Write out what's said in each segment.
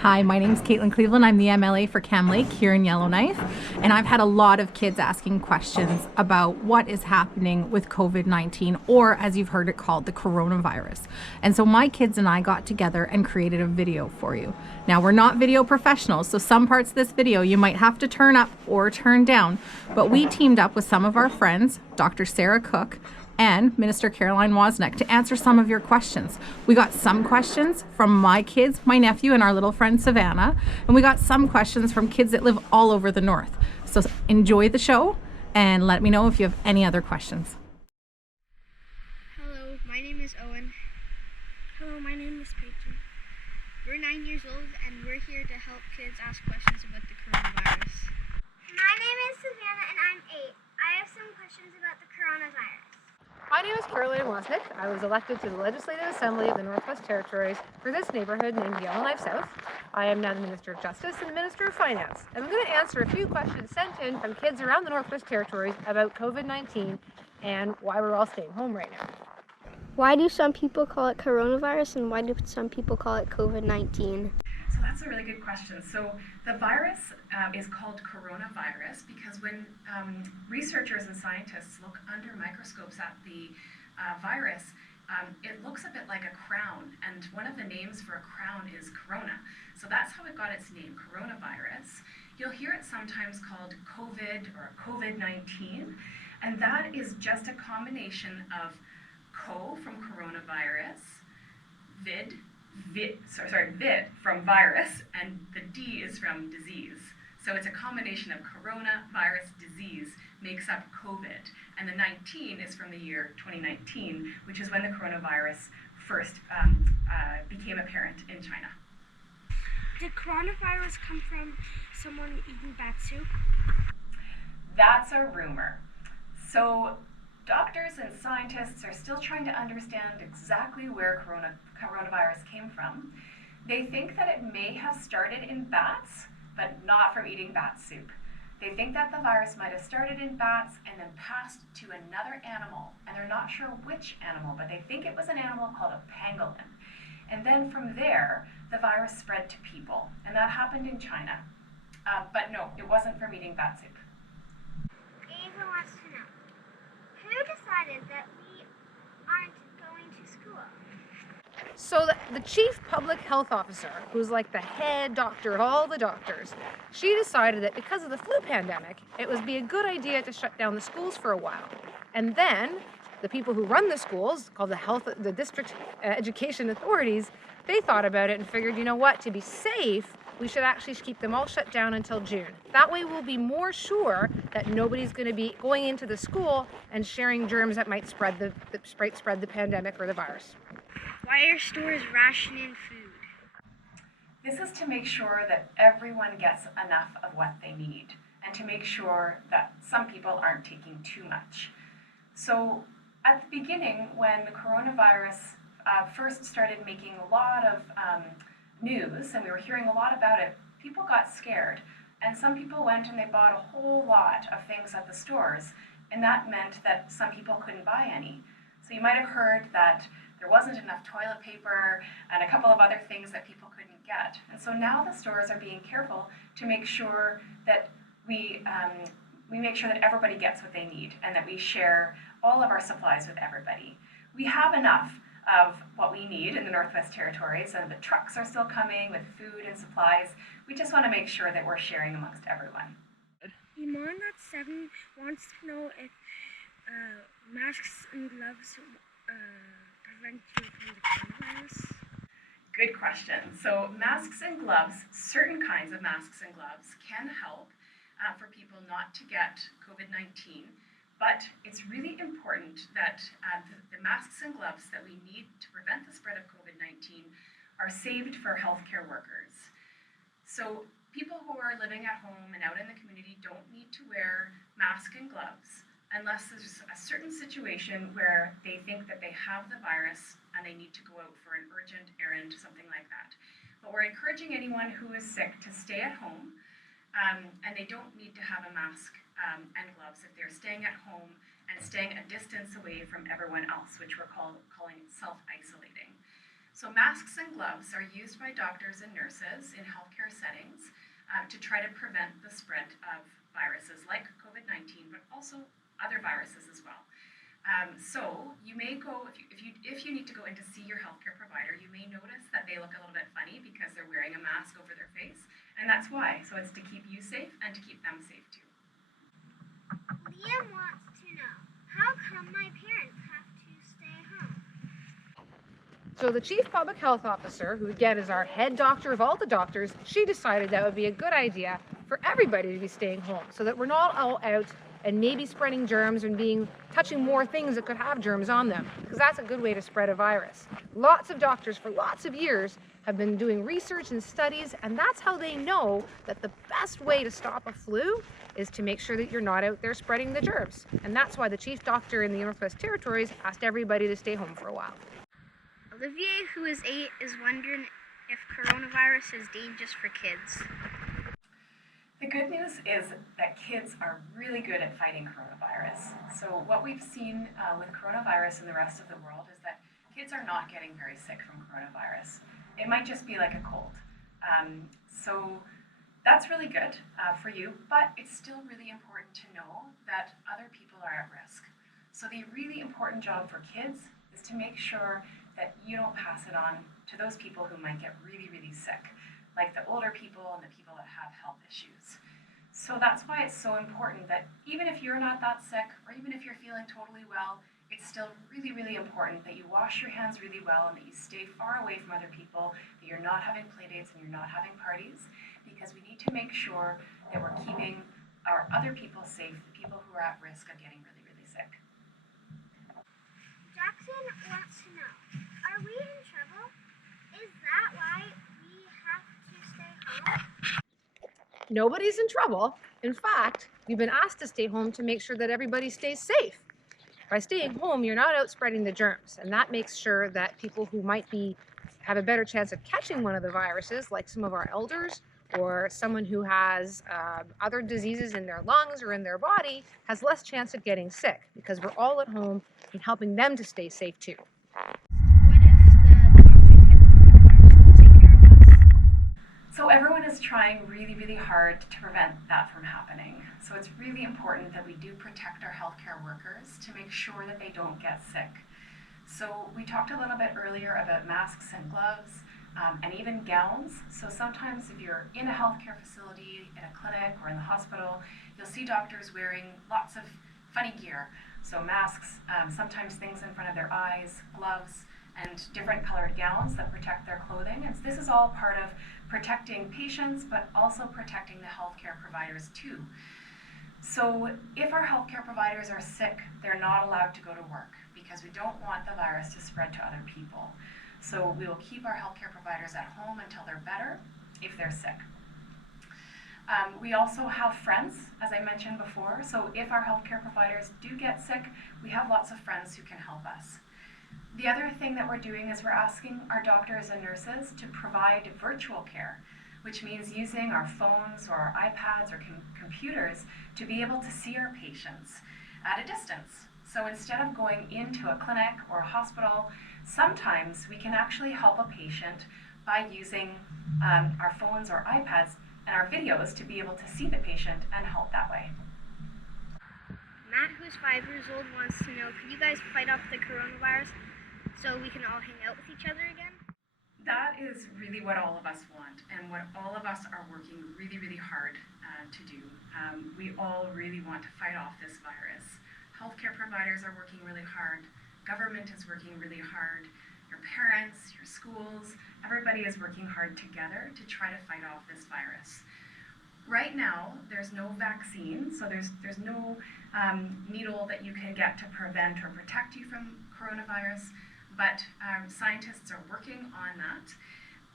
Hi, my name's Caitlin Cleveland. I'm the MLA for Cam Lake here in Yellowknife, and I've had a lot of kids asking questions about what is happening with COVID-19, or as you've heard it called, the coronavirus. And so my kids and I got together and created a video for you. Now, we're not video professionals, so some parts of this video you might have to turn up or turn down, but we teamed up with some of our friends, Dr. Sarah Cook and Minister Caroline Wozniak, to answer some of your questions. We got some questions from my kids, my nephew, and our little friend Savannah, and we got some questions from kids that live all over the north. So enjoy the show and let me know if you have any other questions. Hello, my name is Owen. Hello, my name is Peyton. We're 9 years old and we're here to help kids ask questions about the coronavirus. My name is Savannah and I'm 8. I have some questions about the coronavirus. My name is Caroline Wozniak. I was elected to the Legislative Assembly of the Northwest Territories for this neighborhood named Yellowknife South. I am now the Minister of Justice and the Minister of Finance. And I'm going to answer a few questions sent in from kids around the Northwest Territories about COVID-19 and why we're all staying home right now. Why do some people call it coronavirus and why do some people call it COVID-19? So that's a really good question. So the virus is called coronavirus because when researchers and scientists look under microscopes at the virus, it looks a bit like a crown, and one of the names for a crown is corona. So that's how it got its name, coronavirus. You'll hear it sometimes called COVID or COVID-19, and that is just a combination of co from coronavirus, vid from virus, and the D is from disease. So it's a combination of coronavirus disease makes up COVID. And the 19 is from the year 2019, which is when the coronavirus first became apparent in China. Did coronavirus come from someone eating bat soup? That's a rumor. So doctors and scientists are still trying to understand exactly where coronavirus came from. They think that it may have started in bats, but not from eating bat soup. They think that the virus might have started in bats and then passed to another animal, and they're not sure which animal, but they think it was an animal called a pangolin. And then from there, the virus spread to people, and that happened in China. But no, it wasn't from eating bat soup. Ava wants to know, who decided that we aren't going to school? So the chief public health officer, who's like the head doctor of all the doctors, she decided that because of the flu pandemic, it would be a good idea to shut down the schools for a while. And then the people who run the schools, called the district education authorities, they thought about it and figured, you know what, to be safe, we should actually keep them all shut down until June. That way we'll be more sure that nobody's going to be going into the school and sharing germs that might spread the pandemic or the virus. Why are stores rationing food? This is to make sure that everyone gets enough of what they need and to make sure that some people aren't taking too much. So at the beginning, when the coronavirus first started making a lot of news and we were hearing a lot about it, people got scared. And some people went and they bought a whole lot of things at the stores, and that meant that some people couldn't buy any. So you might have heard that there wasn't enough toilet paper and a couple of other things that people couldn't get. And so now the stores are being careful to make sure that we make sure that everybody gets what they need and that we share all of our supplies with everybody. We have enough of what we need in the Northwest Territories, and the trucks are still coming with food and supplies. We just want to make sure that we're sharing amongst everyone. Iman at 7 wants to know if masks and gloves prevent you from the coronavirus. Good question. So masks and gloves, certain kinds of masks and gloves can help for people not to get COVID-19. But it's really important that the masks and gloves that we need to prevent the spread of COVID-19 are saved for healthcare workers. So people who are living at home and out in the community don't need to wear masks and gloves unless there's a certain situation where they think that they have the virus and they need to go out for an urgent errand, something like that. But we're encouraging anyone who is sick to stay at home, and they don't need to have a mask and gloves if they're staying at home and staying a distance away from everyone else, which we're calling self-isolating. So masks and gloves are used by doctors and nurses in healthcare settings to try to prevent the spread of viruses like COVID-19, but also other viruses as well. So you may go, if you need to go in to see your healthcare provider, you may notice that they look a little bit funny because they're wearing a mask over their face, and that's why. So it's to keep you safe and to keep them safe too. Liam wants to know, how come my parents have to stay home? So the chief public health officer, who again is our head doctor of all the doctors, she decided that would be a good idea for everybody to be staying home so that we're not all out and maybe spreading germs and touching more things that could have germs on them, because that's a good way to spread a virus. Lots of doctors for lots of years have been doing research and studies, and that's how they know that the best way to stop a flu is to make sure that you're not out there spreading the germs. And that's why the chief doctor in the Northwest Territories asked everybody to stay home for a while. Olivier, who is 8, is wondering if coronavirus is dangerous for kids. The good news is that kids are really good at fighting coronavirus. So what we've seen with coronavirus in the rest of the world is that kids are not getting very sick from coronavirus. It might just be like a cold. So that's really good for you, but it's still really important to know that other people are at risk. So the really important job for kids is to make sure that you don't pass it on to those people who might get really, really sick, like the older people and the people that have health issues. So that's why it's so important that even if you're not that sick, or even if you're feeling totally well, it's still really, really important that you wash your hands really well and that you stay far away from other people, that you're not having play dates and you're not having parties, because we need to make sure that we're keeping our other people safe, the people who are at risk of getting really, really sick. Jackson wants to know, are we in trouble? Is that why we have to stay home? Nobody's in trouble. In fact, you've been asked to stay home to make sure that everybody stays safe. By staying home, you're not out spreading the germs, and that makes sure that people who might have a better chance of catching one of the viruses, like some of our elders, or someone who has other diseases in their lungs or in their body, has less chance of getting sick, because we're all at home and helping them to stay safe too. What if the doctors get the coronavirus? They'll take care of us. So everyone is trying really, really hard to prevent that from happening. So it's really important that we do protect our healthcare workers to make sure that they don't get sick. So we talked a little bit earlier about masks and gloves and even gowns. So sometimes if you're in a healthcare facility, in a clinic or in the hospital, you'll see doctors wearing lots of funny gear. So masks, sometimes things in front of their eyes, gloves, and different colored gowns that protect their clothing. And this is all part of protecting patients, but also protecting the healthcare providers too. So if our healthcare providers are sick, they're not allowed to go to work because we don't want the virus to spread to other people. So we will keep our healthcare providers at home until they're better if they're sick. We also have friends, as I mentioned before. So if our healthcare providers do get sick, we have lots of friends who can help us. The other thing that we're doing is we're asking our doctors and nurses to provide virtual care, which means using our phones or our iPads or computers to be able to see our patients at a distance. So instead of going into a clinic or a hospital, sometimes we can actually help a patient by using our phones or iPads and our videos to be able to see the patient and help that way. Matt, who's 5 years old, wants to know, can you guys fight off the coronavirus so we can all hang out with each other again? That is really what all of us want and what all of us are working really, really hard to do. We all really want to fight off this virus. Healthcare providers are working really hard. Government is working really hard. Your parents, your schools, everybody is working hard together to try to fight off this virus. Right now, there's no vaccine, so there's no needle that you can get to prevent or protect you from coronavirus, but scientists are working on that.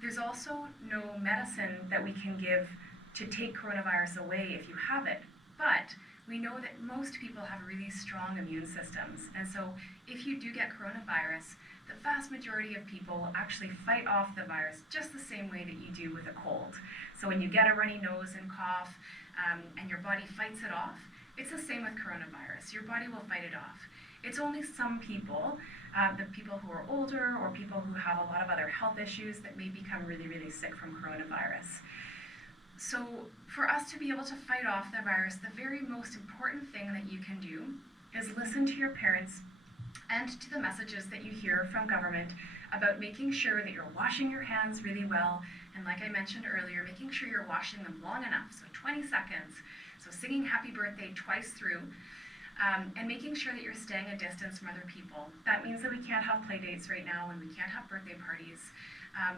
There's also no medicine that we can give to take coronavirus away if you have it, but we know that most people have really strong immune systems, and so if you do get coronavirus, the vast majority of people will actually fight off the virus just the same way that you do with a cold. So when you get a runny nose and cough and your body fights it off, it's the same with coronavirus. Your body will fight it off. It's only some people the people who are older or people who have a lot of other health issues that may become really, really sick from coronavirus. So for us to be able to fight off the virus, the very most important thing that you can do is listen to your parents and to the messages that you hear from government about making sure that you're washing your hands really well, and like I mentioned earlier, making sure you're washing them long enough, so 20 seconds, so singing happy birthday twice through, and making sure that you're staying a distance from other people. That means that we can't have play dates right now and we can't have birthday parties.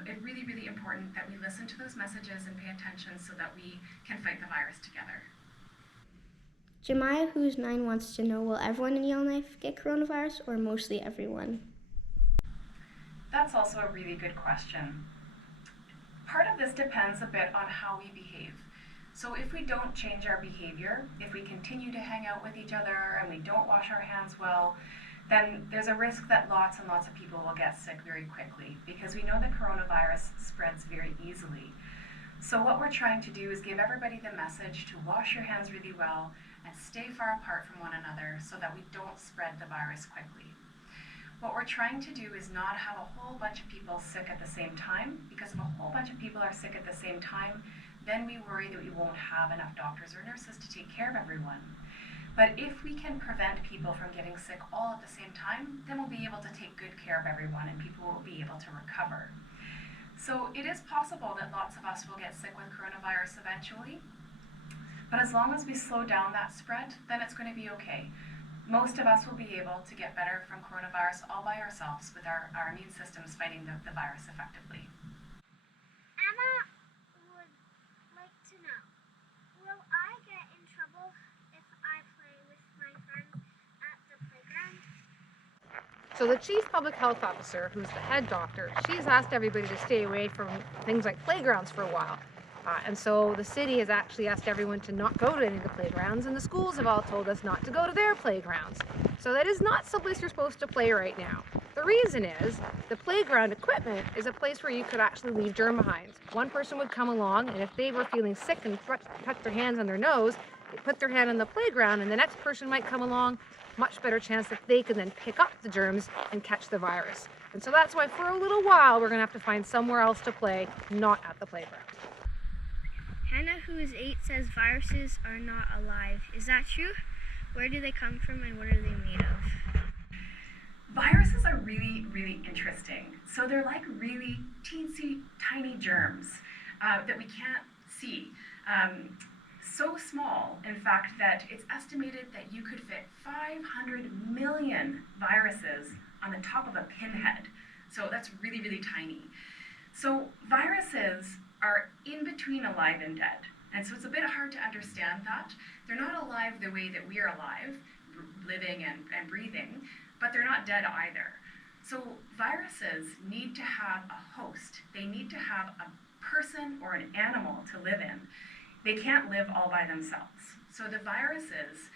It's really, really important that we listen to those messages and pay attention so that we can fight the virus together. Jemiah, who's 9, wants to know, will everyone in Yellowknife get coronavirus or mostly everyone? That's also a really good question. Part of this depends a bit on how we behave. So if we don't change our behavior, if we continue to hang out with each other and we don't wash our hands well, then there's a risk that lots and lots of people will get sick very quickly because we know that coronavirus spreads very easily. So what we're trying to do is give everybody the message to wash your hands really well and stay far apart from one another so that we don't spread the virus quickly. What we're trying to do is not have a whole bunch of people sick at the same time, because if a whole bunch of people are sick at the same time, then we worry that we won't have enough doctors or nurses to take care of everyone. But if we can prevent people from getting sick all at the same time, then we'll be able to take good care of everyone and people will be able to recover. So it is possible that lots of us will get sick with coronavirus eventually, but as long as we slow down that spread, then it's going to be okay. Most of us will be able to get better from coronavirus all by ourselves with our immune systems fighting the virus effectively. Emma would like to know, will I get in trouble if I play with my friends at the playground? So the chief public health officer, who's the head doctor, she's asked everybody to stay away from things like playgrounds for a while. And so the city has actually asked everyone to not go to any of the playgrounds, and the schools have all told us not to go to their playgrounds. So that is not someplace you're supposed to play right now. The reason is the playground equipment is a place where you could actually leave germ behinds. One person would come along, and if they were feeling sick and touch their hands on their nose, they put their hand on the playground, and the next person might come along, much better chance that they can then pick up the germs and catch the virus. And so that's why for a little while we're going to have to find somewhere else to play, not at the playground. Hannah, who is 8, says viruses are not alive. Is that true? Where do they come from and what are they made of? Viruses are really, really interesting. So they're like really teensy tiny germs that we can't see. So small, in fact, that it's estimated that you could fit 500 million viruses on the top of a pinhead. So that's really, really tiny. So viruses are in between alive and dead. And so it's a bit hard to understand that. They're not alive the way that we are alive, living and breathing, but they're not dead either. So viruses need to have a host. They need to have a person or an animal to live in. They can't live all by themselves. So the viruses,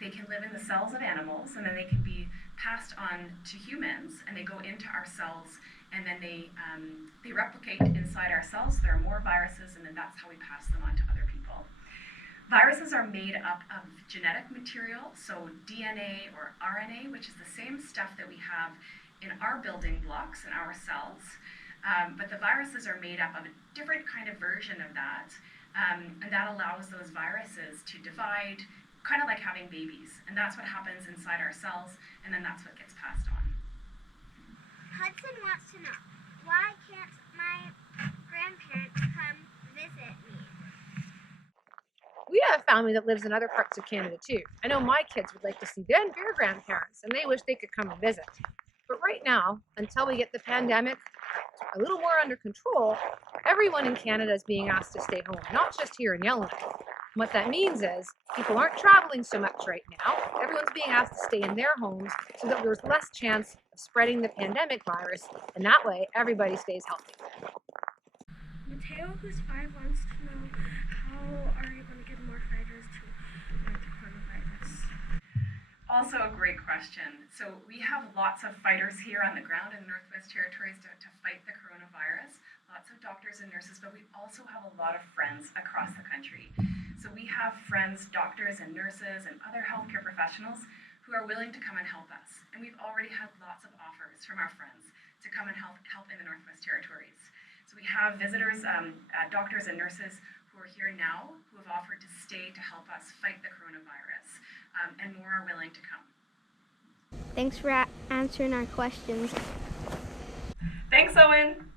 they can live in the cells of animals, and then they can be passed on to humans, and they go into our cells, and then they replicate inside our cells. There are more viruses, and then that's how we pass them on to other people. Viruses are made up of genetic material, so DNA or RNA, which is the same stuff that we have in our building blocks in our cells. But the viruses are made up of a different kind of version of that, and that allows those viruses to divide, kind of like having babies. And that's what happens inside our cells, and then that's what gets passed on. Hudson wants to know, why can't my grandparents come visit me? We have family that lives in other parts of Canada too. I know my kids would like to see their grandparents, and they wish they could come and visit. But right now, until we get the pandemic a little more under control, everyone in Canada is being asked to stay home, not just here in Yellowknife. What that means is people aren't traveling so much right now. Everyone's being asked to stay in their homes so that there's less chance of spreading the pandemic virus, and that way everybody stays healthy. Mateo, who's 5, wants to know, how are you going to get more fighters to fight the coronavirus? Also a great question. So we have lots of fighters here on the ground in the Northwest Territories to fight the coronavirus. Lots of doctors and nurses, but we also have a lot of friends across the country. So we have friends, doctors and nurses and other healthcare professionals who are willing to come and help us. And we've already had lots of offers from our friends to come and help in the Northwest Territories. So we have visitors, doctors and nurses who are here now who have offered to stay to help us fight the coronavirus, and more are willing to come. Thanks for answering our questions. Thanks, Owen.